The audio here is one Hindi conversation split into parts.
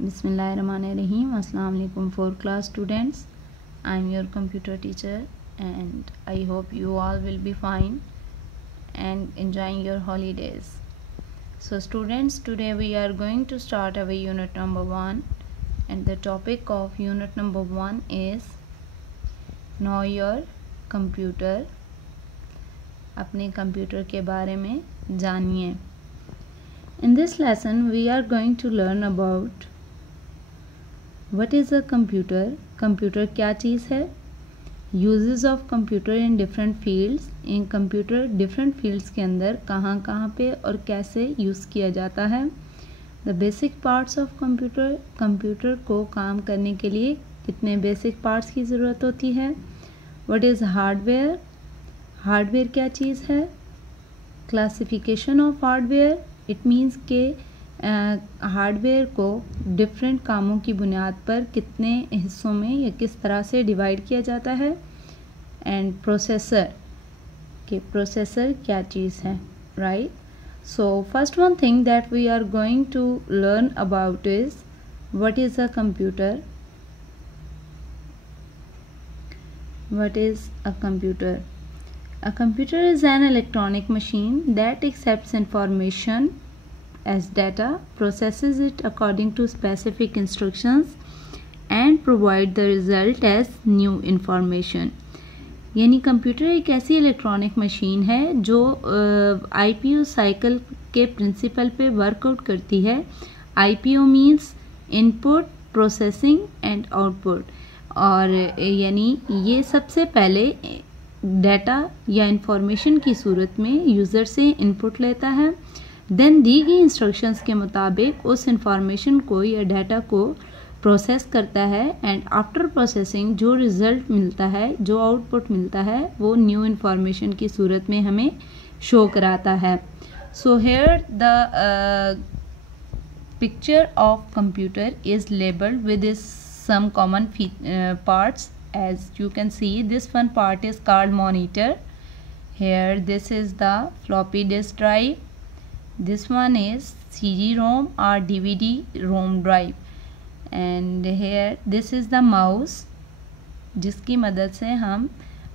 Bismillahirrahmanirrahim. Assalamu alaikum for class students. I am your computer teacher and I hope you all will be fine and enjoying your holidays. So students, today we are going to start our unit number 1 and the topic of unit number 1 is Know your computer. अपने कंप्यूटर के बारे में जानिए. In this lesson we are going to learn about what is a computer. Computer क्या चीज़ है. Uses of computer in different fields. In computer different fields के अंदर कहाँ कहाँ पे और कैसे यूज़ किया जाता है. The basic parts of computer. Computer को काम करने के लिए कितने बेसिक पार्ट्स की ज़रूरत होती है. What is hardware. हार्डवेयर क्या चीज़ है. Classification of hardware. It means के हार्डवेयर को डिफरेंट कामों की बुनियाद पर कितने हिस्सों में या किस तरह से डिवाइड किया जाता है. एंड प्रोसेसर के प्रोसेसर क्या चीज़ है. Right. So first one thing that we are going to learn about is what is a computer. What is a computer. A computer is an electronic machine that accepts information as data, processes it according to specific instructions, and provide the result as new information. यानी कंप्यूटर एक ऐसी इलेक्ट्रॉनिक मशीन है जो IPO साइकिल के प्रिंसिपल पे वर्कआउट करती है. IPO means input, processing and output. और यानी ये सबसे पहले डाटा या इंफॉर्मेशन की सूरत में यूज़र से इनपुट लेता है. देन दी गई इंस्ट्रक्शंस के मुताबिक उस इंफॉर्मेशन को या डाटा को प्रोसेस करता है. एंड आफ्टर प्रोसेसिंग जो रिज़ल्ट मिलता है, जो आउटपुट मिलता है, वो न्यू इंफॉर्मेशन की सूरत में हमें शो कराता है. So here the picture of computer is labelled with some common parts. As you can see, this one part is called monitor. Here this is the floppy disk drive. This one is CD-ROM or DVD-ROM drive. And here this is the mouse जिसकी मदद से हम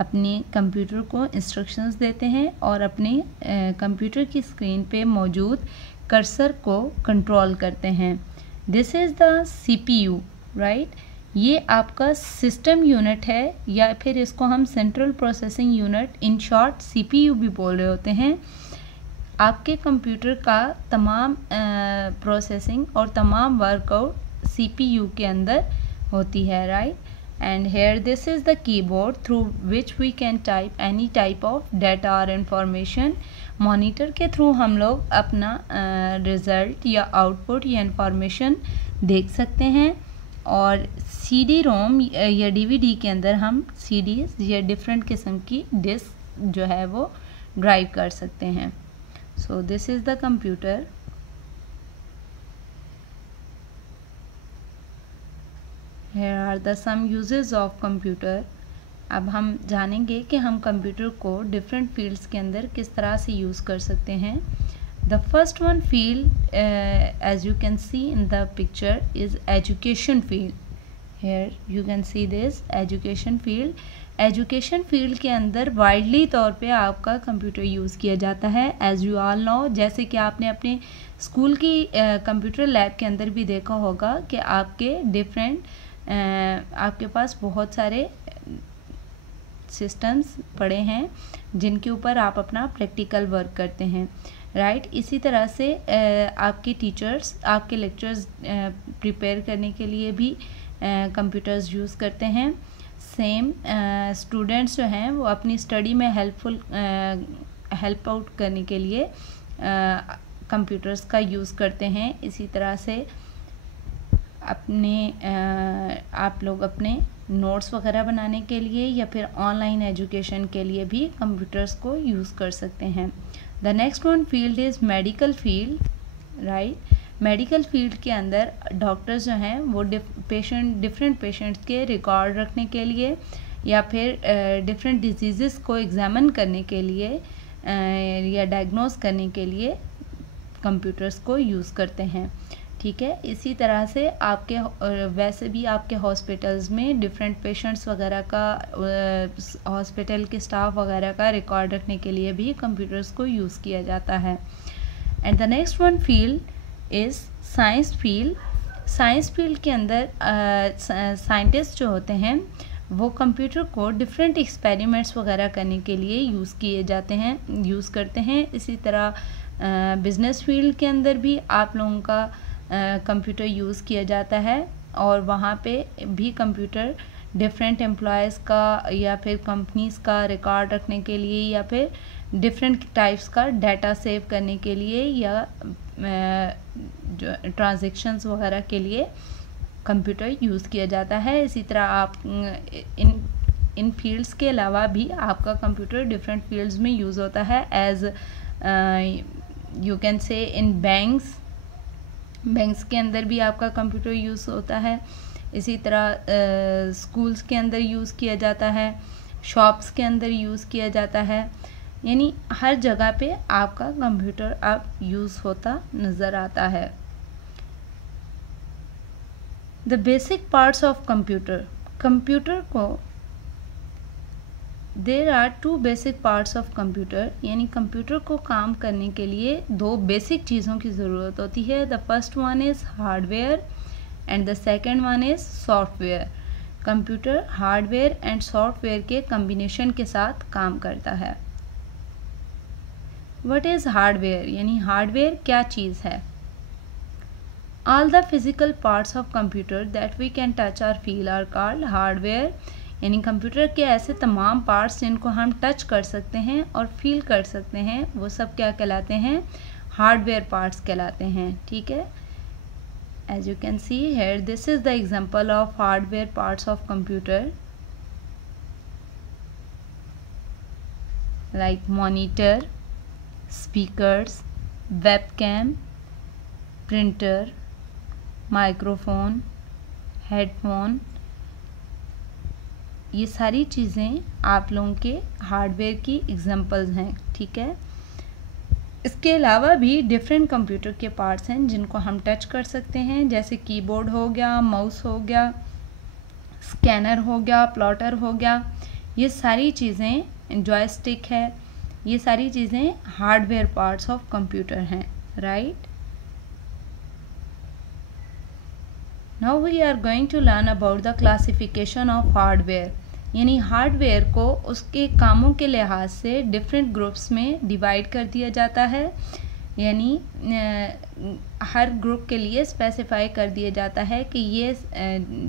अपने कंप्यूटर को इंस्ट्रक्शंस देते हैं और अपने कंप्यूटर की स्क्रीन पे मौजूद कर्सर को कंट्रोल करते हैं. This is the CPU. Right. ये आपका सिस्टम यूनिट है या फिर इसको हम central processing unit, in short CPU भी बोल रहे होते हैं. आपके कंप्यूटर का तमाम प्रोसेसिंग और तमाम वर्कआउट CPU के अंदर होती है. Right. And here this is the keyboard through which we can type any type of data और इंफॉर्मेशन. मॉनिटर के थ्रू हम लोग अपना रिज़ल्ट या आउटपुट या इंफॉर्मेशन देख सकते हैं. और CD-ROM या DVD के अंदर हम CDs या डिफरेंट किस्म की डिस्क जो है वो ड्राइव कर सकते हैं. So this is the computer. Here are the some uses of computer. अब हम जानेंगे कि हम कंप्यूटर को डिफरेंट फील्ड्स के अंदर किस तरह से यूज़ कर सकते हैं. The first one field, as you can see in the picture, is education field. Here you can see this education field. Education field के अंदर वाइडली तौर पे आपका कंप्यूटर यूज़ किया जाता है. As you all know, जैसे कि आपने अपने स्कूल की कंप्यूटर लैब के अंदर भी देखा होगा कि आपके आपके पास बहुत सारे सिस्टम्स पड़े हैं जिनके ऊपर आप अपना प्रैक्टिकल वर्क करते हैं. राइट. इसी तरह से आपके टीचर्स आपके लेक्चर्स प्रिपेयर करने के लिए भी कंप्यूटर्स यूज़ करते हैं. सेम स्टूडेंट्स जो हैं वो अपनी स्टडी में हेल्प आउट करने के लिए कंप्यूटर्स का यूज़ करते हैं. इसी तरह से आप लोग अपने नोट्स वगैरह बनाने के लिए या फिर ऑनलाइन एजुकेशन के लिए भी कंप्यूटर्स को यूज़ कर सकते हैं. The next one field is medical field. Right. Medical field के अंदर डॉक्टर्स जो हैं वो डिफरेंट पेशेंट्स के रिकॉर्ड रखने के लिए या फिर डिफरेंट डिजीज़ को एग्जामिन करने के लिए या डायग्नोस करने के लिए कंप्यूटर्स को यूज़ करते हैं. ठीक है। इसी तरह से आपके वैसे भी आपके हॉस्पिटल्स में डिफरेंट पेशेंट्स वगैरह का हॉस्पिटल के स्टाफ वगैरह का रिकॉर्ड रखने के लिए भी कंप्यूटर्स को यूज़ किया जाता है। And the next one field is science field. Science field के अंदर साइंटिस्ट जो होते हैं वो कंप्यूटर को डिफरेंट एक्सपेरिमेंट्स वगैरह करने के लिए यूज़ करते हैं। इसी तरह बिज़नेस फील्ड के अंदर भी आप लोगों का कंप्यूटर यूज़ किया जाता है और वहाँ पे भी कंप्यूटर डिफरेंट एम्प्लॉयज़ का या फिर कंपनीज़ का रिकॉर्ड रखने के लिए या फिर डिफरेंट टाइप्स का डाटा सेव करने के लिए या जो ट्रांजैक्शंस वगैरह के लिए कंप्यूटर यूज़ किया जाता है। इसी तरह आप इन फील्ड्स के अलावा भी आपका कंप्यूटर डिफरेंट फील्ड्स में यूज़ होता है। As you can say in banks के अंदर भी आपका कंप्यूटर यूज़ होता है। इसी तरह स्कूल्स के अंदर यूज़ किया जाता है, शॉप्स के अंदर यूज़ किया जाता है, यानी हर जगह पे आपका कंप्यूटर अब यूज़ होता नज़र आता है। The basic parts of computer को there are 2 basic parts of computer, यानी कंप्यूटर को काम करने के लिए 2 बेसिक चीज़ों की ज़रूरत होती है। The first one is hardware and the second one is software. Computer hardware and software के कम्बिनेशन के साथ काम करता है। व्हाट इज़ हार्डवेयर, यानी हार्डवेयर क्या चीज़ है? All the physical parts of computer that we can touch और फील आर कॉल्ड हार्डवेयर, यानी कंप्यूटर के ऐसे तमाम पार्ट्स जिनको हम टच कर सकते हैं और फील कर सकते हैं वो सब क्या कहलाते हैं? हार्डवेयर पार्ट्स कहलाते हैं। ठीक है, as you can see here this is the example of hardware parts of computer, like monitor, speakers, webcam, printer, microphone, headphone, ये सारी चीज़ें आप लोगों के हार्डवेयर की एग्जांपल्स हैं। ठीक है, इसके अलावा भी डिफरेंट कंप्यूटर के पार्ट्स हैं जिनको हम टच कर सकते हैं, जैसे कीबोर्ड हो गया, माउस हो गया, स्कैनर हो गया, प्लॉटर हो गया, ये सारी चीज़ें, जॉयस्टिक है, ये सारी चीज़ें हार्डवेयर पार्ट्स ऑफ कंप्यूटर हैं। Right, now we are going to learn about the classification of hardware, यानी हार्डवेयर को उसके कामों के लिहाज से डिफरेंट ग्रुप्स में डिवाइड कर दिया जाता है, यानी हर ग्रुप के लिए स्पेसिफाई कर दिया जाता है कि ये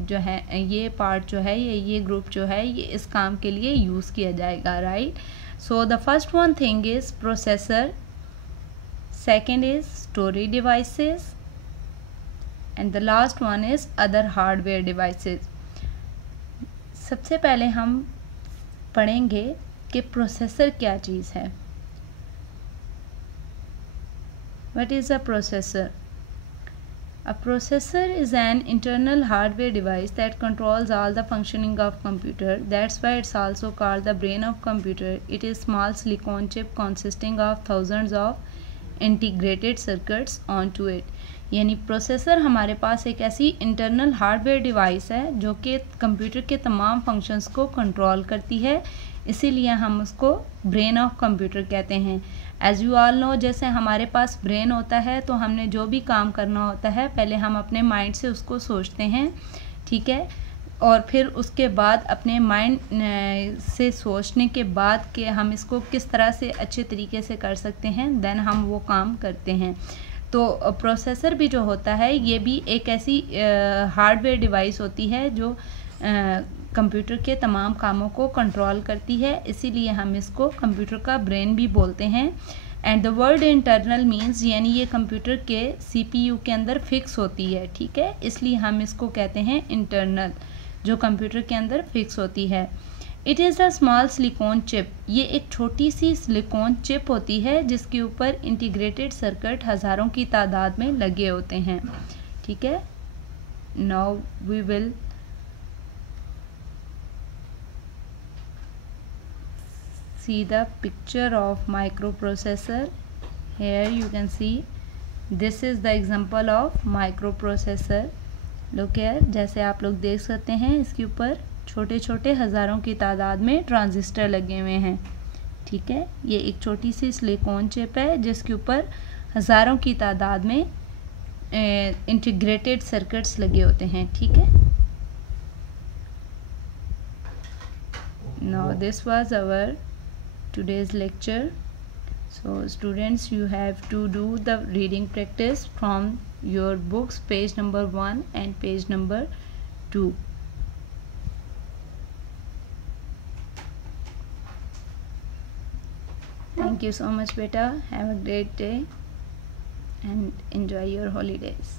जो है ये पार्ट जो है ये ग्रुप जो है ये इस काम के लिए यूज़ किया जाएगा। Right, so the first one thing is processor, second is storage devices and the last one is other hardware devices. सबसे पहले हम पढ़ेंगे कि प्रोसेसर क्या चीज़ है। What is a processor? A processor is an internal hardware device that controls all the functioning of computer. That's why it's also called the brain of computer. It is small silicon chip consisting of thousands of integrated circuits onto it. यानी प्रोसेसर हमारे पास एक ऐसी इंटरनल हार्डवेयर डिवाइस है जो कि कंप्यूटर के तमाम फंक्शंस को कंट्रोल करती है, इसीलिए हम उसको ब्रेन ऑफ कंप्यूटर कहते हैं। एज यू ऑल नो, जैसे हमारे पास ब्रेन होता है तो हमने जो भी काम करना होता है पहले हम अपने माइंड से उसको सोचते हैं, ठीक है, और फिर उसके बाद अपने माइंड से सोचने के बाद कि हम इसको किस तरह से अच्छे तरीके से कर सकते हैं, देन हम वो काम करते हैं। तो प्रोसेसर भी जो होता है ये भी एक ऐसी हार्डवेयर डिवाइस होती है जो कंप्यूटर के तमाम कामों को कंट्रोल करती है, इसीलिए हम इसको कंप्यूटर का ब्रेन भी बोलते हैं। And the word internal means, यानी ये कंप्यूटर के CPU के अंदर फिक्स होती है, ठीक है, इसलिए हम इसको कहते हैं इंटरनल, जो कंप्यूटर के अंदर फिक्स होती है। It is a small silicon chip, ये एक छोटी सी सिलिकॉन चिप होती है जिसके ऊपर इंटीग्रेटेड सर्किट हज़ारों की तादाद में लगे होते हैं। ठीक है, now we will see the picture of microprocessor. Here you can see this is the example of microprocessor. Look here, जैसे आप लोग देख सकते हैं इसके ऊपर छोटे छोटे हज़ारों की तादाद में ट्रांजिस्टर लगे हुए हैं। ठीक है, ये एक छोटी सी सिलिकॉन चिप है जिसके ऊपर हज़ारों की तादाद में इंटीग्रेटेड सर्किट्स लगे होते हैं। ठीक है, now this was our today's lecture. So students, you have to do the reading practice from your books, page number 1 and page number 2. Thank you so much beta, have a great day and enjoy your holidays.